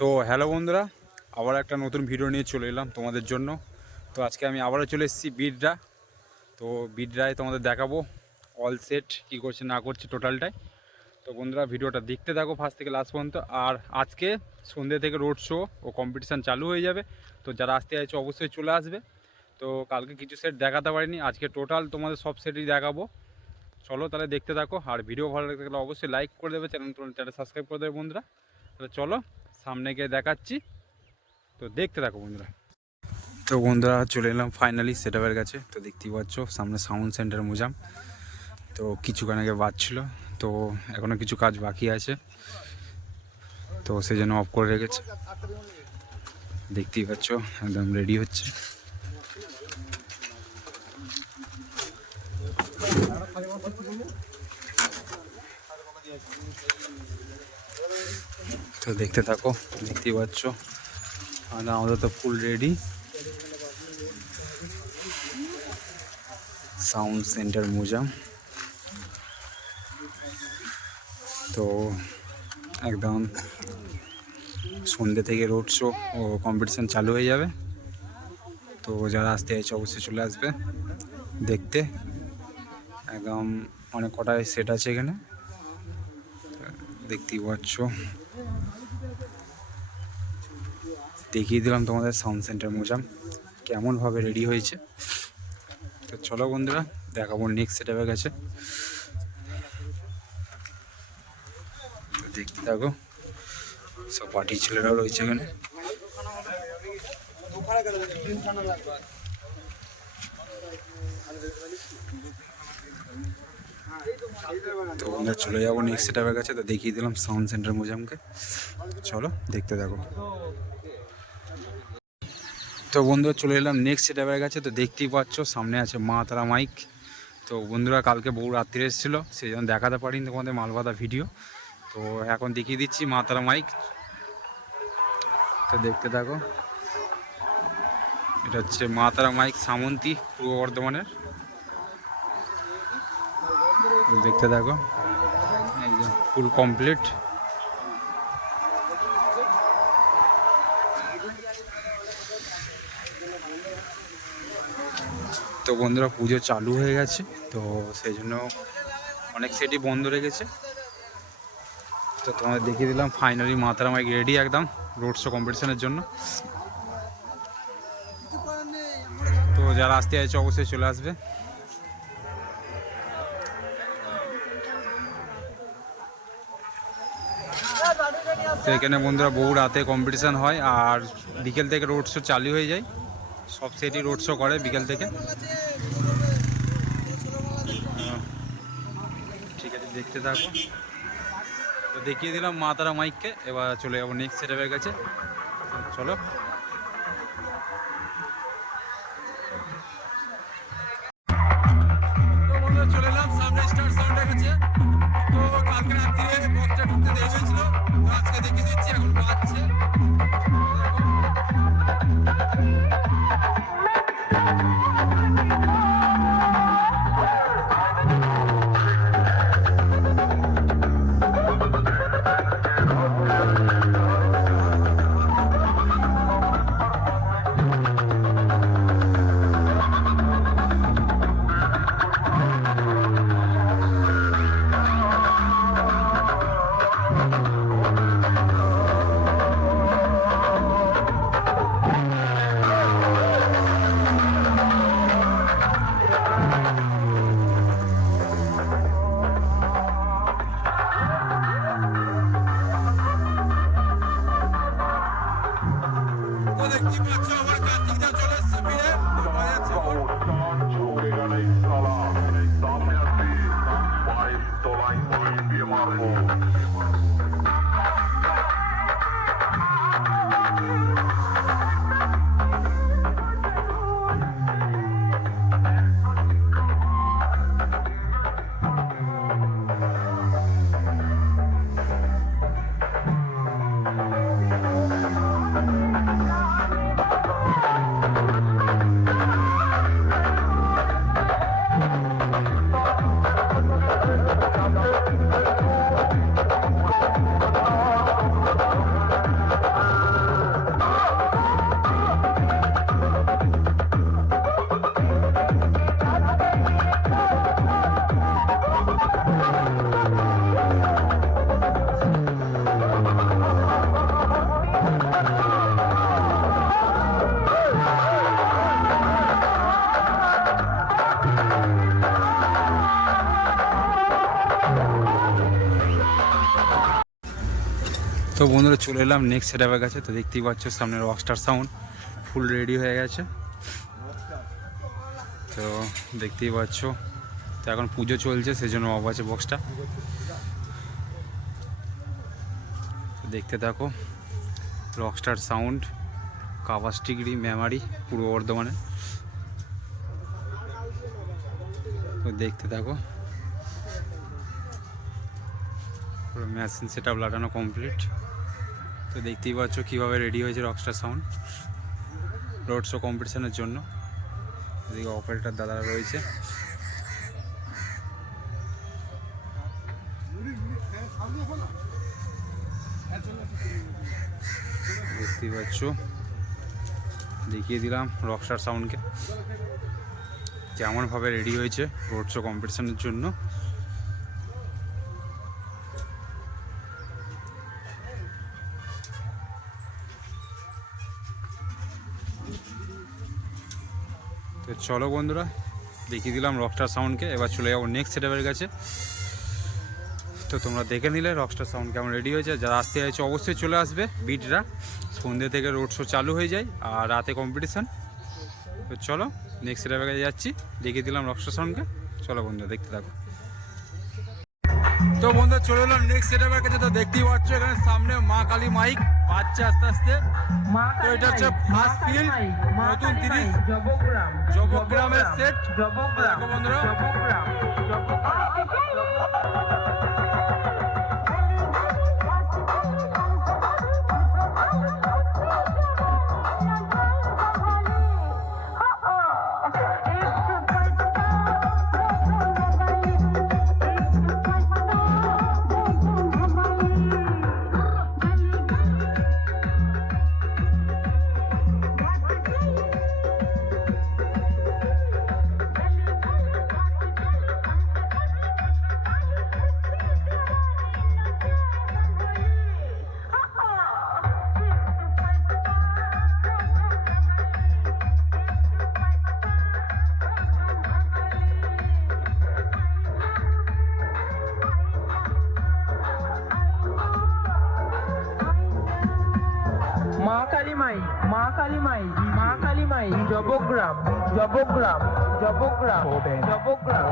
তো হ্যালো বন্ধুরা, আবার একটা নতুন ভিডিও নিয়ে চলে এলাম তোমাদের জন্য। তো আজকে আমি আবারও চলে এসেছি বিডরা। তো বিডরায় তোমাদের দেখাবো অল সেট কী করছে, না করছে টোটালটাই তো বন্ধুরা, ভিডিওটা দেখতে থাকো ফার্স্ট থেকে লাস্ট পর্যন্ত। আর আজকে সন্ধ্যে থেকে রোড শো ও কম্পিটিশান চালু হয়ে যাবে। তো যারা আসতে চাইছে অবশ্যই চলে আসবে। তো কালকে কিছু সেট দেখাতে পারিনি, আজকে টোটাল তোমাদের সব সেটই দেখাবো। চলো তাহলে দেখতে থাকো। আর ভিডিও ভালো লাগতে গেলে অবশ্যই লাইক করে দেবে চ্যানেল চ্যানেল সাবস্ক্রাইব করে দেবে বন্ধুরা। তাহলে চলো সামনে গিয়ে দেখাচ্ছি। তো দেখতে থাকো বন্ধুরা। তো বন্ধুরা, চলে এলাম ফাইনালি সেটআপের কাছে। তো দেখতেই পাচ্ছ, সামনে সাউন্ড সেন্টার মুজাম। তো কিছুক্ষণ আগে বাজছিল তো এখনও কিছু কাজ বাকি আছে। তো সেই জন্য অফ করে রেখেছে। দেখতেই পাচ্ছ, একদম রেডি হচ্ছে। তো দেখতে থাকো, দেখতেই পাচ্ছ। আর আমাদের তো ফুল রেডি সাউন্ড সেন্টার মুজাম তো একদম সন্ধ্যে থেকে রোড শো ও কম্পিটিশান চালু হয়ে যাবে। তো যারা আসতে চাইছে অবশ্যই চলে আসবে, দেখতে। একদম অনেক কটায় সেট আছে এখানে। দেখতেই পাচ্ছ। দেখিয়ে দিলাম তোমাদের সাউন্ড সেন্টার মোজাম, কেমনভাবে রেডি হয়েছে। তো চলো বন্ধুরা, দেখাবো নেক্সট সেটআপে গেছে। দেখতে থাকো, সব পার্টি ছেলেরাও রয়েছে এখানে। তো আমরা চলে যাব নেক্সট সেটআপের কাছে, তো দেখিয়ে দিলাম সাউন্ড সেন্টার মোজামকে। চলো, দেখতে থাকো। তো বন্ধুরা চলে এলাম নেক্সট সেটআপের কাছে। তো দেখতেই পাচ্ছ, সামনে আছে মা তারা মাইক। তো বন্ধুরা কালকে বউ রাত্রে এসেছিল, সেই জন্য দেখাতে পারিনি তোমাদের মালবাদা ভিডিও তো এখন দেখিয়ে দিচ্ছি মা তারা মাইক। তো দেখতে থাকো। এটা হচ্ছে মা তারা মাইক সামন্তী, পূর্ব বর্ধমানের। দেখতে থাকো। ফুল কমপ্লিট তো বন্ধুরা পুজো চালু হয়ে গেছে, তো সেই জন্য অনেক সেটই বন্ধ রেখেছে। তো তোমাদের দেখিয়ে দিলাম ফাইনালি মাতারা মাইক রেডি একদম রোড শো কম্পিটিশনের জন্য। তো যারা আসতে চাইছে অবশ্যই চলে আসবে। তো এখানে বন্ধুরা বহু রাতে কম্পিটিশান হয়, আর বিকেল থেকে রোড শো চালু হয়ে যায়। সব সেটি রোড শো করে বিকেল থেকে। ঠিক আছে, দেখতে থাকো। তো দেখিয়ে দিলাম মা তারা মাইককে, এবার চলে যাব নেক্সট সেটআপের কাছে। চলে। তো বন্ধুরা চলে এলাম নেক্সট সেটআপের কাছে। তো দেখতেই পাচ্ছ সামনে রকস্টার সাউন্ড ফুল রেডি হয়ে গেছে। তো দেখতেই পাচ্ছ, তো এখন পুজো চলছে সেই জন্য অফ আছে বক্সটা দেখতে থাকো রকস্টার সাউন্ড কাপাসটিগড়ি মেমারি পূর্ব বর্ধমানে। তো দেখতে থাকো। মেশিন সেট আপ লাগানো কমপ্লিট তো দেখতেই পাচ্ছ কীভাবে রেডি হয়েছে রকস্টার সাউন্ড রোড শো কম্পিটিশনের জন্য। এদিকে অপারেটার দাদারা রয়েছে। দেখতেই পাচ্ছ। দেখিয়ে দিলাম রকস্টার সাউন্ডকে কেমনভাবে রেডি হয়েছে রোড শো কম্পিটিশনের জন্য। চলো বন্ধুরা, দেখিয়ে দিলাম রকস্টার সাউন্ডকে এবার চলে যাব নেক্সট সেটআপের কাছে। তো তোমরা দেখে নিলে রকস্টার সাউন্ড কেমন রেডি হয়েছে। যারা আসতে চাইছে অবশ্যই চলে আসবে বিটরা সন্ধ্যে থেকে রোড শো চালু হয়ে যায়, আর রাতে কম্পিটিশন তো চলো নেক্সট সেটআপের কাছে যাচ্ছি, দেখিয়ে দিলাম রকস্টার সাউন্ডকে চলো বন্ধুরা, দেখতে থাকো। তো বন্ধুরা, চলে এলাম নেক্সট সেটআপের কাছে। তো দেখতেই পাচ্ছ এখানে সামনে মা কালী মাইক বাচ্চা আস্তে আস্তে। তো এটা হচ্ছে ফার্স্ট ফিল্ড নতুন তিরিশ। জবগ্রাম জবগ্রামের সেট জবগ্রাম দেখো বন্ধুরা। জবগ্রাম জবগ্রাম জবগ্রাম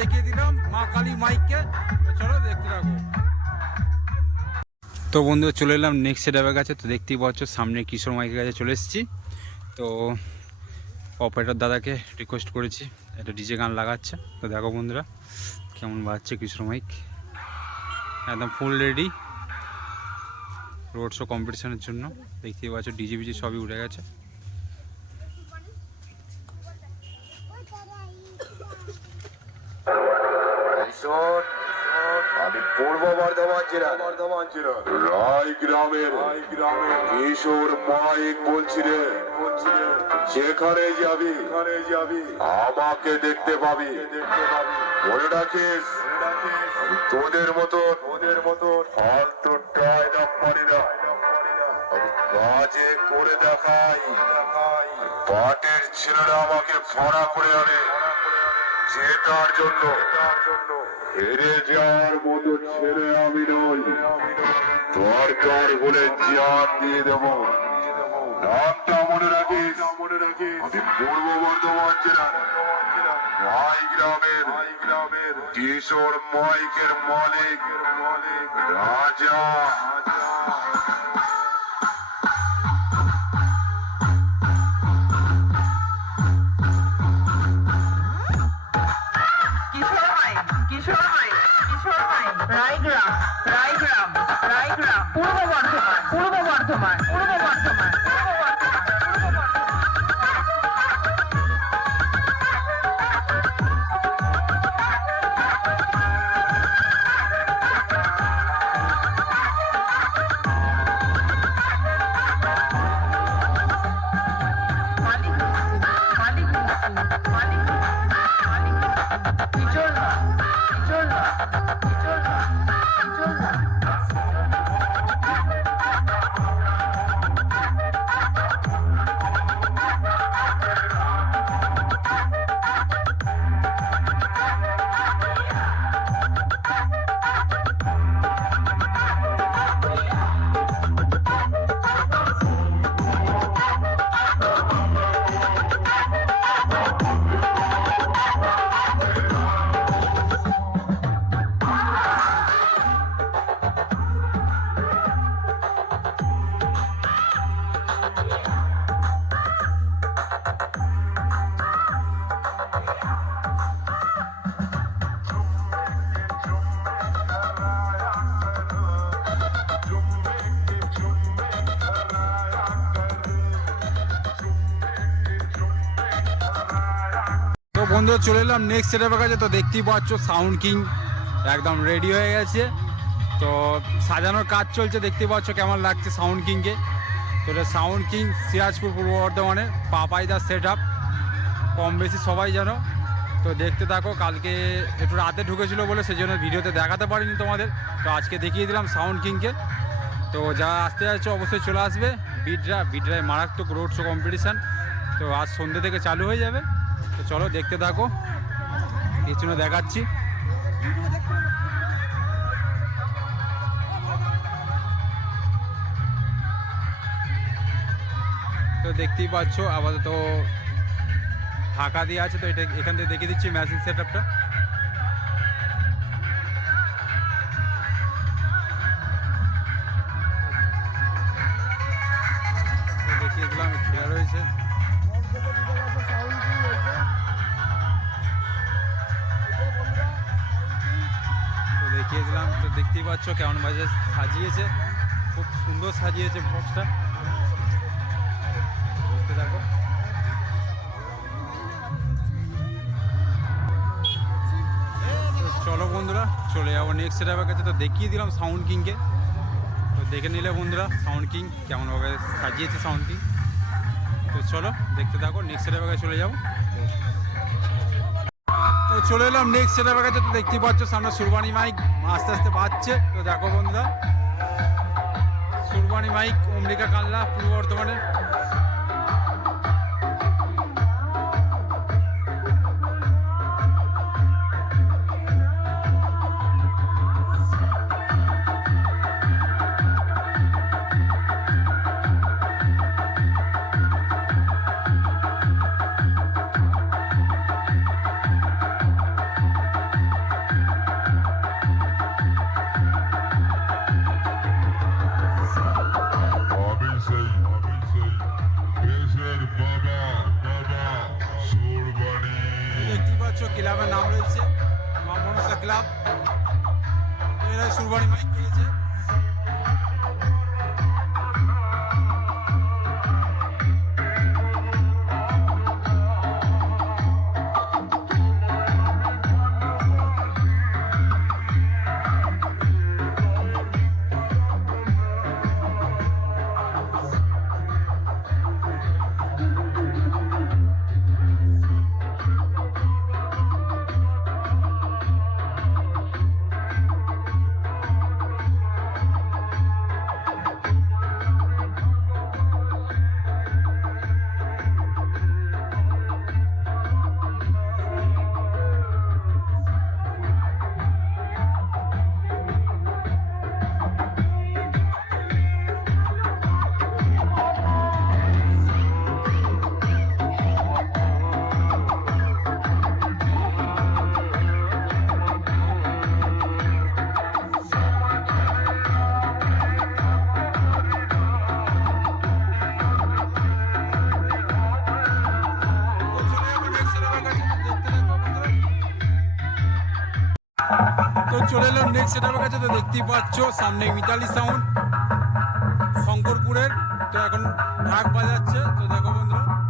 দেখিয়ে দিলাম, মা কালী মাইককে। চলো দেখতে থাকো। তো বন্ধুরা চলে এলাম নেক্সট সেটআপের কাছে। তো দেখতেই পাচ্ছ, সামনে কিশোর মাইকের কাছে চলে এসেছি। তো অপারেটর দাদাকে রিকোয়েস্ট করেছি, একটা ডিজে গান লাগাচ্ছে। তো দেখো বন্ধুরা, কেমন বাজছে কিশোর মাইক। একদম ফুল রেডি রোড শো কম্পিটিশনের জন্য। দেখতেই পাচ্ছ ডিজে বিজি সবই উঠে গেছে শোন, আমি পূর্ব বর্ধমান জেলা। বর্ধমান জেলা রায় গ্রামের কিশোর মাইক বলছি রে যেখানে যাবি যাবি আমাকে দেখতে পাবি। দেখতে পাবি মনে রাখিস তোদের মতো তোদের মতো ফালতু ডায়লগ পারি না। কাজে করে দেখাই। পাটের ছেলেরা আমাকে ভাড়া করে আনে। জেতার জন্য। হেরে যাওয়ার মতো ছেলে আমি নই। দরকার হলে জান দিয়ে দেব। নামটা মনে মনে আমি পূর্ব বর্ধমান জেলার কিশোর মাইকের মালিক, রাজা। বাঁকুড়া পূর্ব বর্ধমান পূর্ব বর্ধমান পূর্ব বর্ধমান Money. বন্ধুরা চলে এলাম নেক্সট সেটআপের কাছে। তো দেখতেই পাচ্ছ সাউন্ড কিং একদম রেডি হয়ে গেছে। তো সাজানোর কাজ চলছে, দেখতেই পাচ্ছ কেমন লাগছে সাউন্ড কিংকে তো এটা সাউন্ড কিং সিরাজপুর পূর্ব বর্ধমানে পাপাইদার সেট আপ কম বেশি সবাই জানো। তো দেখতে থাকো, কালকে একটু রাতে ঢুকেছিল বলে সেই জন্য ভিডিওতে দেখাতে পারিনি তোমাদের। তো আজকে দেখিয়ে দিলাম সাউন্ড কিংকে তো যারা আসতে যাচ্ছে, অবশ্যই চলে আসবে। বিডরা বিডরায় মারাত্মক রোড শো কম্পিটিশান তো আজ সন্ধ্যে থেকে চালু হয়ে যাবে। তো চলো দেখতে থাকো। পিছনে দেখাচ্ছি। তো দেখতেই পাচ্ছ, আপাতত ফাঁকা দিয়ে আছে, তো এটা এখান থেকে দেখিয়ে দিচ্ছি মেশিন সেট আপটা পাচ্ছ, কেমন বাজে সাজিয়েছে, খুব সুন্দর সাজিয়েছে বক্সটা চলো বন্ধুরা, চলে যাব নেক্সট সেটাপের কাছে। তো দেখিয়ে দিলাম সাউন্ড কিংকে তো দেখে নিলে বন্ধুরা সাউন্ড কিং কেমনভাবে সাজিয়েছে সাউন্ড কিং তো চলো, দেখতে থাকো নেক্সট সেটাপের কাছে চলে যাব। চলে এলাম নেক্সট সেটআপের কাছে। তো দেখতেই পাচ্ছ, সামনে সুরবানি মাইক আস্তে আস্তে বাড়ছে তো দেখো বন্ধুরা সুরবানি মাইক অম্বিকা কাল্লা, পূর্ব বর্ধমানের। এরা তো চলে এলাম নেক্সট সেটাপের কাছে। তো দেখতেই পাচ্ছ, সামনে মিতালি সাউন্ড শঙ্করপুরের। তো এখন ঢাক বাজাচ্ছে। তো দেখো বন্ধুরা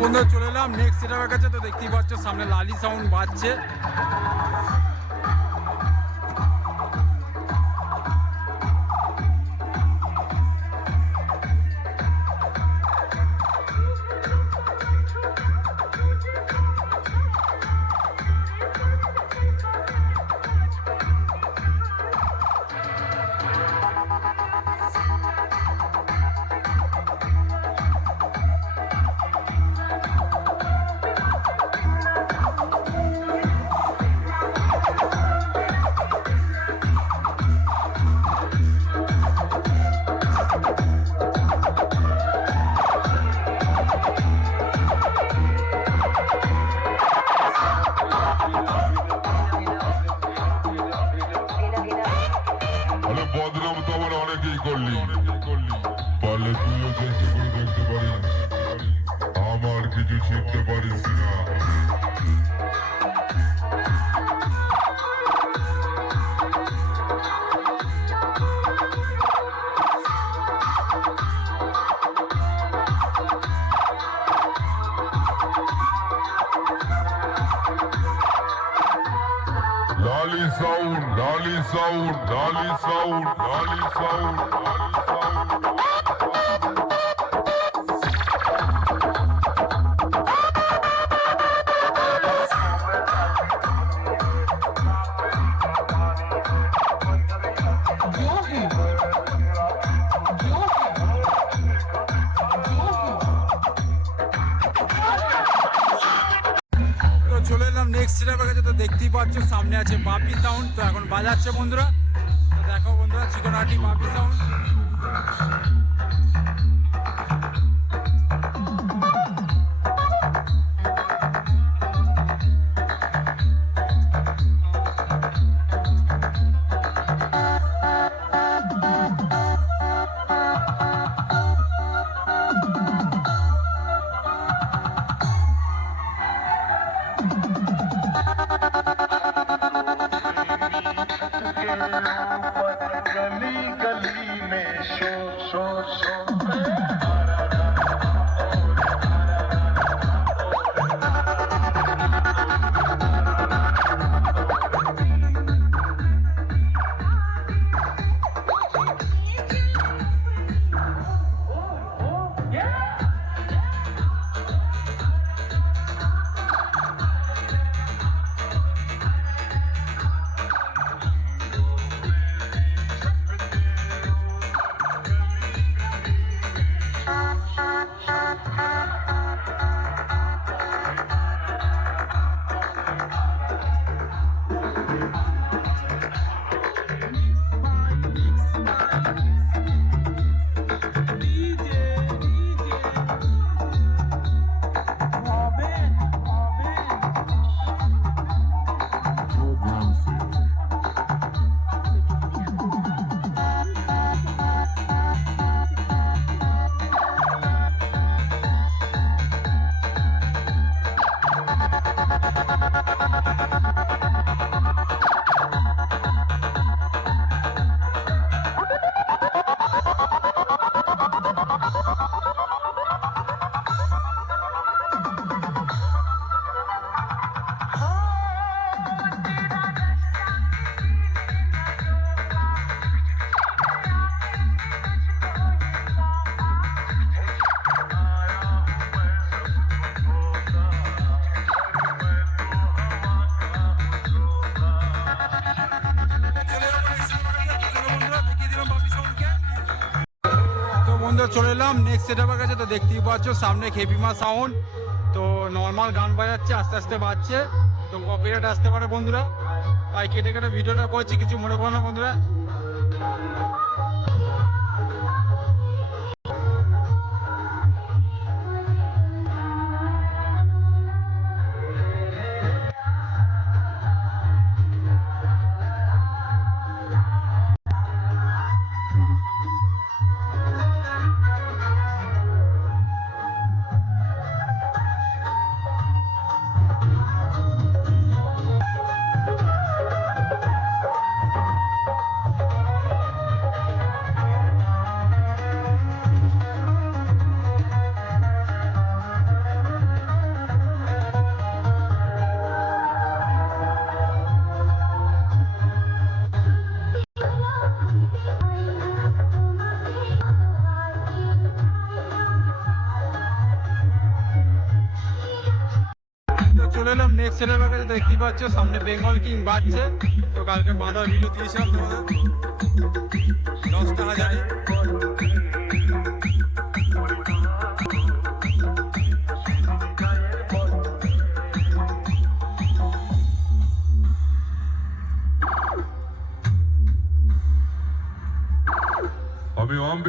বন্ধুরা চলে এলাম। নেক্সট সেটার কাছে তো দেখতেই পাচ্ছ সামনে লালি সাউন্ড বাজছে। আছে বাপি সাউন্ড তো এখন বাজাচ্ছে বন্ধুরা। দেখো বন্ধুরা চিকনহাটি বাপি সাউন্ড নেক্সট সেটআপের কাছে তো দেখতেই পাচ্ছ, সামনে খেপিমা সাউন্ড তো নর্মাল গান বাজাচ্ছে, আস্তে আস্তে বাজছে। তো কপিরাইট আসতে পারে বন্ধুরা। তাই কেটে কেটে ভিডিওটা করছি, কিছু মনে করো না বন্ধুরা। এলাম নেক্সট সেটের কাছে দেখতে পাচ্ছ, সামনে বেঙ্গল কিং বাড়ছে তো কালকে বাঁধা ভিডিও দিয়েছিলাম তোমাদের দশটা হাজারে।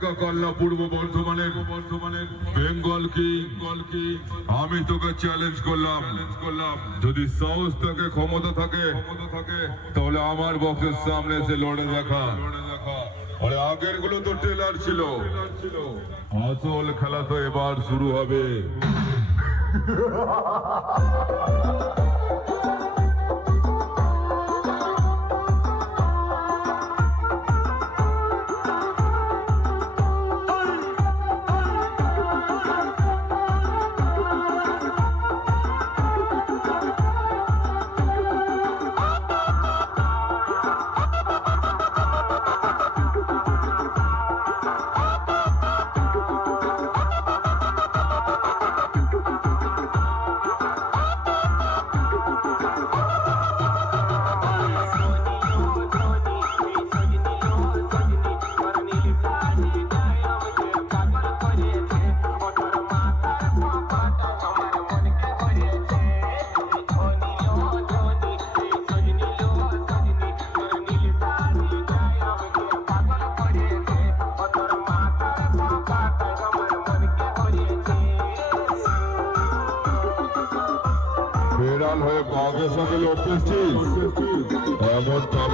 পূর্ব বর্ধমানের বর্ধমানের বেঙ্গল কিং? আমি তোকে চ্যালেঞ্জ করলাম। করলাম যদি সাহস থাকে, ক্ষমতা থাকে ক্ষমতা থাকে তাহলে আমার বক্সের সামনে এসে লড়ে দেখা। লড়ে দেখা আরে আগেরগুলো তো ট্রেলার ছিল। আসল খেলা তো এবার শুরু হবে।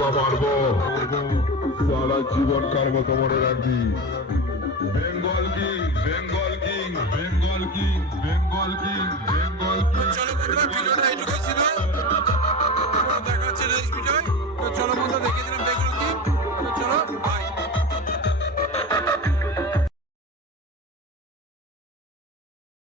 থাবা মারবো। সারা জীবন কারবো মনে রাখবি। Bengal king Bengal king Bengal king Bengal king Bengal king. চলো বন্ধুরা ভিডিওটা এইটুকুই ছিল।